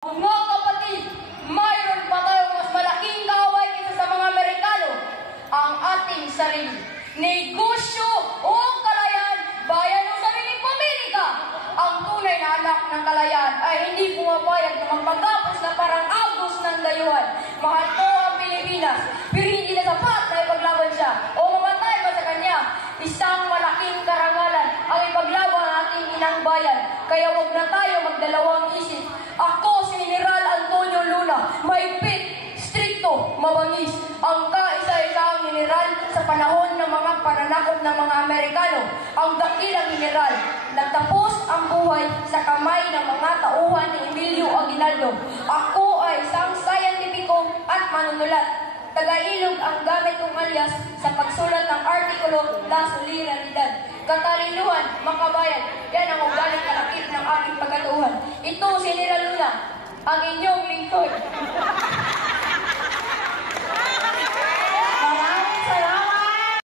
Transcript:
Mga kapatid, mayroon pa tayong mas malaking kaaway kaysa sa mga Amerikano, ang ating sarili. Negosyo o kalayaan, bayan o sariling pamilya. Ang tunay na anak ng kalayaan ay hindi pumapayag na magpagapos na parang agos ng dayuhan. Mahal ko ang Pilipinas, pero hindi na sapat na ipaglaban siya o mamatay pa sa kanya. Isang malaking karangalan ang ipaglaban ang ating inang bayan, kaya huwag na tayo magdalawang isip. Ako si General Antonio Luna, mahigpit, strikto, mabangis, ang kaisa-isang general sa panahon ng mga pananakop ng mga Amerikano, ang dakilang general. Nagtapos ang buhay sa kamay ng mga tauhan ni Emilio Aguinaldo. Ako ay isang scientifico at manunulat. Taga-Ilog ang gamit kong alias sa pagsulat ng artikulo La Solidaridad. Katalinuhan, makabayan, yan ang ugaling kalakip ng aking pagkatuhan. Ito si General Luna, ang inyong lingkod.